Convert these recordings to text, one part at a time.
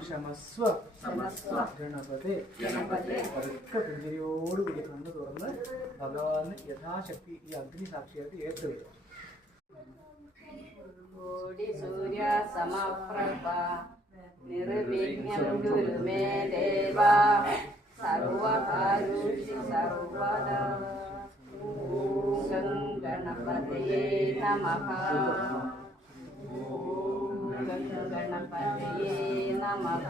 ക്ഷമസ്വ ഗണപതി പതുക്കെ പുഞ്ചിരിയോടുകൂടി കണ്ണു തുറന്ന് ഭഗവാന് യഥാശക്തി ഈ അഗ്നി സാക്ഷിയായിട്ട് ഏറ്റുവരും. സൂര്യ സമപ്രഭ നിർവിഘ്നം ഗുരു മേ ദേവ സർവകാരുഷി സർവദാ. ഓം ഗണപതയേ നമഃ. ഓം ഗണപതയേ നമഃ.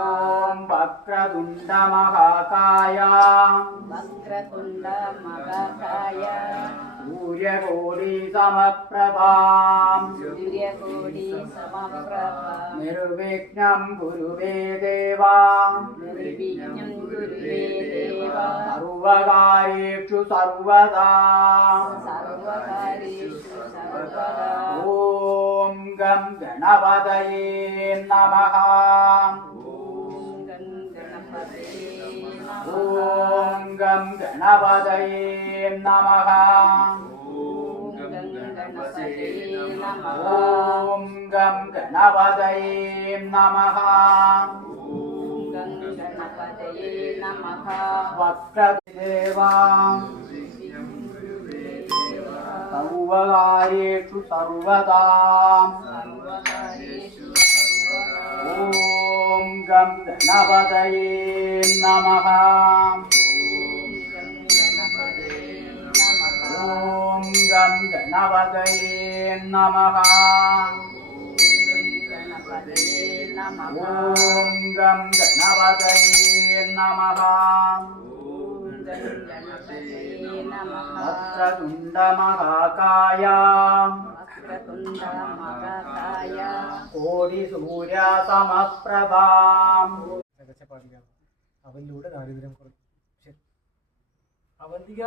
ഓം വക്രതുണ്ട മഹാകായ വക്രതുണ്ട മഹാകായ സൂര്യകോടി സമപ്രഭാം സൂര്യകോടി സമപ്രഭ നിർവിഘ്നം കുരുവേ ദേവ നിർവിഘ്നം ഗുരുവേ ദേവ സർവകാര്യേഷു സർവദാ സർവകാര്യേഷു സർവദാ. ഓം ഗം ഗണപതയേ നമഃ. ഓം ഗം ഗണപതയേ നമഃ. ഓം ഗം ഗണപതയേ നമഃ. വക്രദേവാ സർവകാര്യേഷു സർവദാ. ഓം ഗം ഗണപതയേ നമഃ. ഓം ഗം ഗണപതയേ നമഃ. ഓം ഗം ഗണപതയേ നമഃ. വക്രതുണ്ട മഹാകായ കോടി സൂര്യ സമപ്രഭാം. അവനിലൂടെ ദാരിദ്ര്യം കുറച്ചു. അവന്തിക